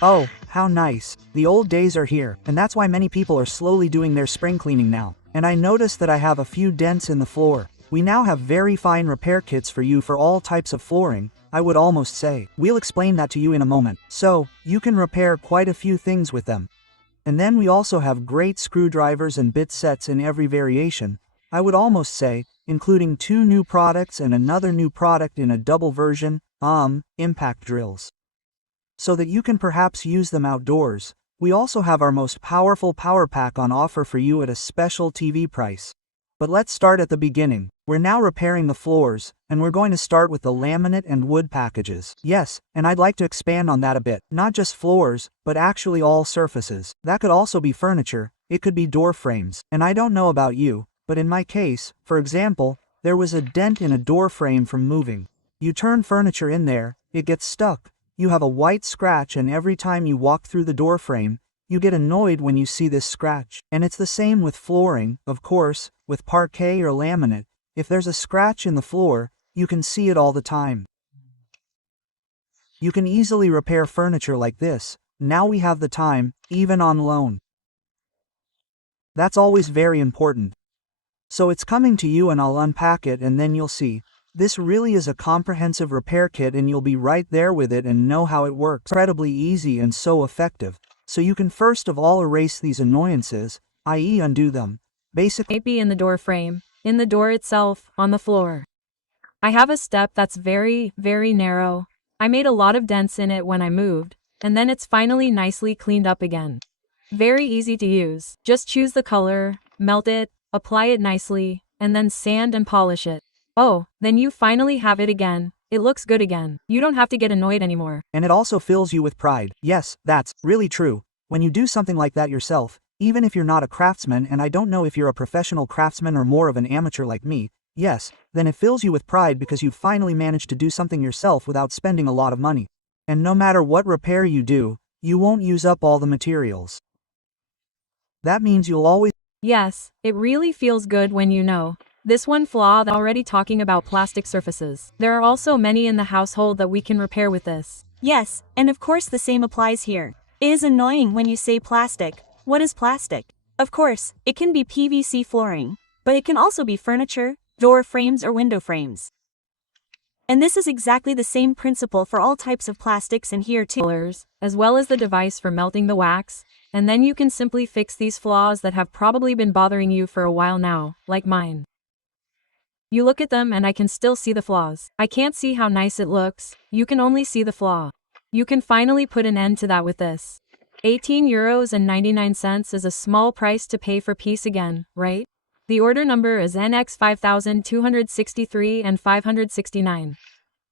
Oh, how nice. The old days are here, and that's why many people are slowly doing their spring cleaning now. And I noticed that I have a few dents in the floor. We now have very fine repair kits for you for all types of flooring, I would almost say. We'll explain that to you in a moment. So, you can repair quite a few things with them. And then we also have great screwdrivers and bit sets in every variation, I would almost say, including 2 new products and another new product in a double version, impact drills. So that you can perhaps use them outdoors. We also have our most powerful power pack on offer for you at a special TV price. But let's start at the beginning. We're now repairing the floors, and we're going to start with the laminate and wood packages. Yes, and I'd like to expand on that a bit. Not just floors, but actually all surfaces. That could also be furniture, it could be door frames. And I don't know about you, but in my case, for example, there was a dent in a door frame from moving. You turn furniture in there, it gets stuck. You have a white scratch, and every time you walk through the door frame, you get annoyed when you see this scratch. And it's the same with flooring, of course, with parquet or laminate. If there's a scratch in the floor, you can see it all the time. You can easily repair furniture like this. Now we have the time, even on loan. That's always very important. So it's coming to you, and I'll unpack it, and then you'll see. This really is a comprehensive repair kit, and you'll be right there with it and know how it works. Incredibly easy and so effective. So you can first of all erase these annoyances, i.e. undo them. Basically, Maybe in the door frame, in the door itself, on the floor. I have a step that's very, very narrow. I made a lot of dents in it when I moved, and then it's finally nicely cleaned up again. Very easy to use. Just choose the color, melt it, apply it nicely, and then sand and polish it. Oh, then you finally have it again. It looks good again. You don't have to get annoyed anymore. And it also fills you with pride. Yes, that's really true. When you do something like that yourself, even if you're not a craftsman, and I don't know if you're a professional craftsman or more of an amateur like me, yes, then it fills you with pride because you've finally managed to do something yourself without spending a lot of money. And no matter what repair you do, you won't use up all the materials. That means you'll always... Yes, it really feels good when you know. This one flaw that already talking about plastic surfaces. There are also many in the household that we can repair with this. Yes, and of course the same applies here. It is annoying when you say plastic. What is plastic? Of course, it can be PVC flooring, but it can also be furniture, door frames or window frames. And this is exactly the same principle for all types of plastics in here too. As well as the device for melting the wax, and then you can simply fix these flaws that have probably been bothering you for a while now, like mine. You look at them and I can still see the flaws. I can't see how nice it looks, you can only see the flaw. You can finally put an end to that with this. 18.99 euros is a small price to pay for peace again, right? The order number is NX 5263 and 569.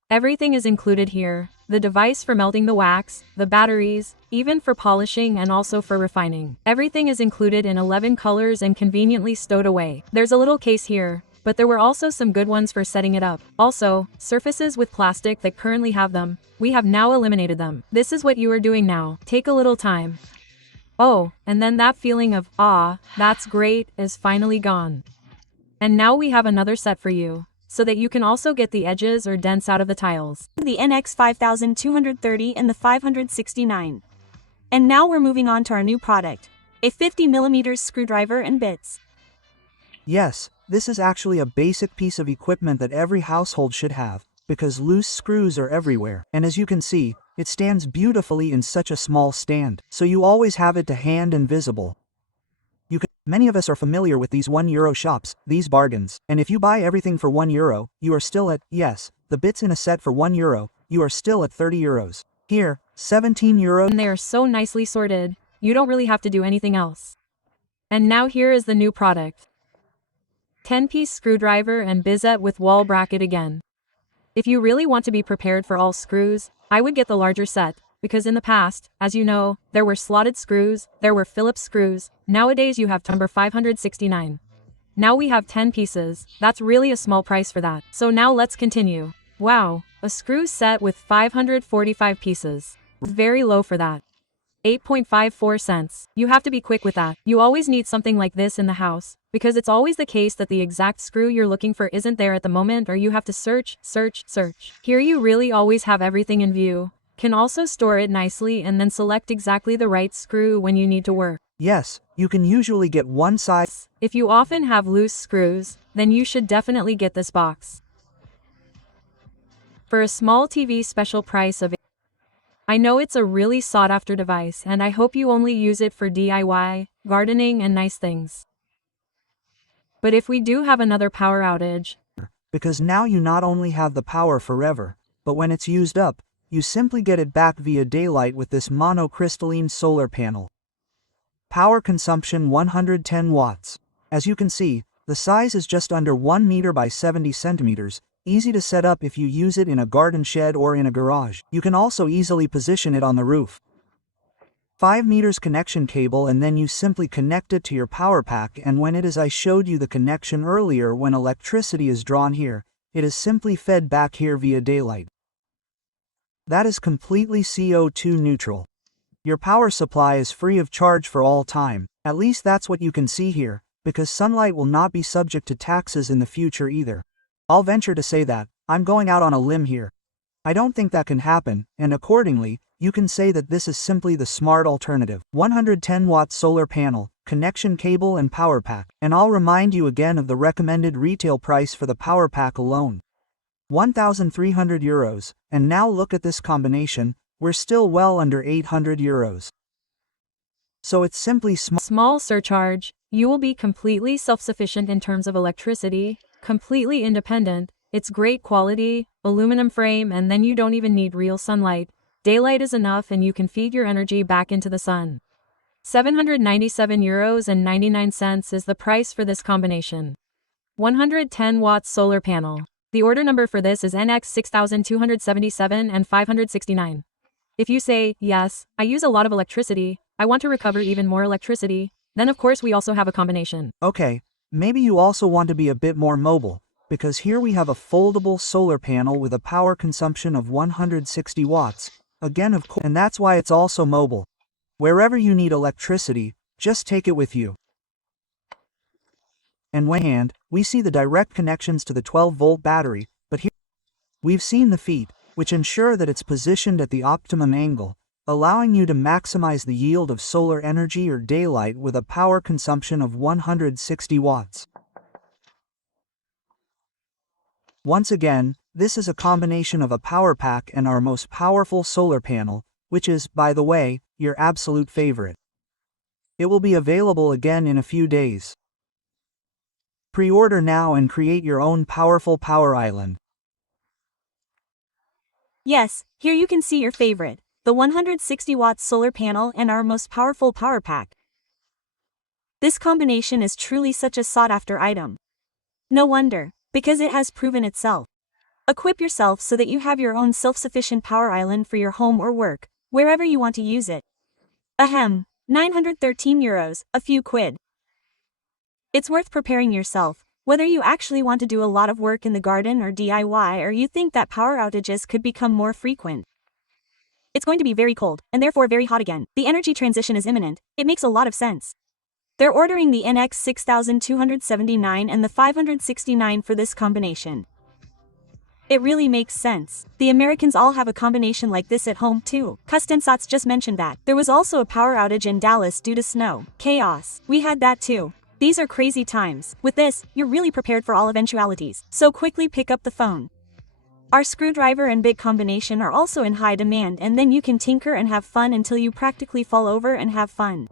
Everything is included here, the device for melting the wax, the batteries, even for polishing and also for refining. Everything is included in 11 colors and conveniently stowed away. There's a little case here, but there were also some good ones for setting it up. Also, surfaces with plastic that currently have them, we have now eliminated them. This is what you are doing now. Take a little time. Oh, and then that feeling of, that's great, is finally gone. And now we have another set for you, so that you can also get the edges or dents out of the tiles. The NX 5230 and the 569. And now we're moving on to our new product, a 50mm screwdriver and bits. Yes, this is actually a basic piece of equipment that every household should have, because loose screws are everywhere. And as you can see, it stands beautifully in such a small stand, so you always have it to hand and visible. Many of us are familiar with these €1 shops, these bargains, and if you buy everything for €1, you are still at, yes, the bits in a set for €1, you are still at €30. Here, €17. And they are so nicely sorted, you don't really have to do anything else. And now here is the new product. 10-piece screwdriver and biset with wall bracket again. If you really want to be prepared for all screws, I would get the larger set, because in the past, as you know, there were slotted screws, there were Phillips screws, nowadays you have number 569. Now we have 10 pieces, that's really a small price for that. So now let's continue. Wow, a screw set with 545 pieces. Very low for that. 8.54 cents. You have to be quick with that. You always need something like this in the house, because it's always the case that the exact screw you're looking for isn't there at the moment, or you have to search. Here you really always have everything in view. Can also store it nicely and then select exactly the right screw when you need to work. Yes, you can usually get one size. If you often have loose screws, then you should definitely get this box. For a small TV special price of I know it's a really sought-after device and I hope you only use it for DIY, gardening and nice things. But if we do have another power outage, Because now you not only have the power forever, but when it's used up, you simply get it back via daylight with this monocrystalline solar panel. Power consumption 110 watts. As you can see, the size is just under 1 meter by 70 centimeters, easy to set up if you use it in a garden shed or in a garage. You can also easily position it on the roof. 5 meters connection cable, and then you simply connect it to your power pack, and when it is I showed you the connection earlier, when electricity is drawn here, it is simply fed back here via daylight. That is completely CO2 neutral. Your power supply is free of charge for all time, at least that's what you can see here, because sunlight will not be subject to taxes in the future either. I'll venture to say that, I'm going out on a limb here. I don't think that can happen, and accordingly, you can say that this is simply the smart alternative. 110 watt solar panel, connection cable and power pack. And I'll remind you again of the recommended retail price for the power pack alone. 1,300 euros, and now look at this combination, we're still well under 800 euros. So it's simply small surcharge, you will be completely self-sufficient in terms of electricity, completely independent, it's great quality, aluminum frame, and then you don't even need real sunlight. Daylight is enough and you can feed your energy back into the sun. 797 euros and 99 cents is the price for this combination. 110 watts solar panel. The order number for this is NX 6277 and 569. If you say, yes, I use a lot of electricity, I want to recover even more electricity, then of course we also have a combination. Okay, maybe you also want to be a bit more mobile, because here we have a foldable solar panel with a power consumption of 160 watts. Again, of course, and that's why it's also mobile. Wherever you need electricity, just take it with you. And when hand, we see the direct connections to the 12-volt battery, but here we've seen the feet, which ensure that it's positioned at the optimum angle, allowing you to maximize the yield of solar energy or daylight with a power consumption of 160 watts. Once again, this is a combination of a power pack and our most powerful solar panel, which is, by the way, your absolute favorite. It will be available again in a few days. Pre-order now and create your own powerful power island. Yes, here you can see your favorite, the 160 watt solar panel and our most powerful power pack. This combination is truly such a sought-after item. No wonder, because it has proven itself. Equip yourself so that you have your own self-sufficient power island for your home or work, wherever you want to use it. Ahem, 913 euros, a few quid. It's worth preparing yourself, whether you actually want to do a lot of work in the garden or DIY, or you think that power outages could become more frequent. It's going to be very cold, and therefore very hot again. The energy transition is imminent. It makes a lot of sense. They're ordering the NX 6279 and the 569 for this combination. It really makes sense. The Americans all have a combination like this at home too. Custensats just mentioned that. There was also a power outage in Dallas due to snow. Chaos. We had that too. These are crazy times. With this, you're really prepared for all eventualities. So quickly pick up the phone. Our screwdriver and big combination are also in high demand, and then you can tinker and have fun until you practically fall over and have fun.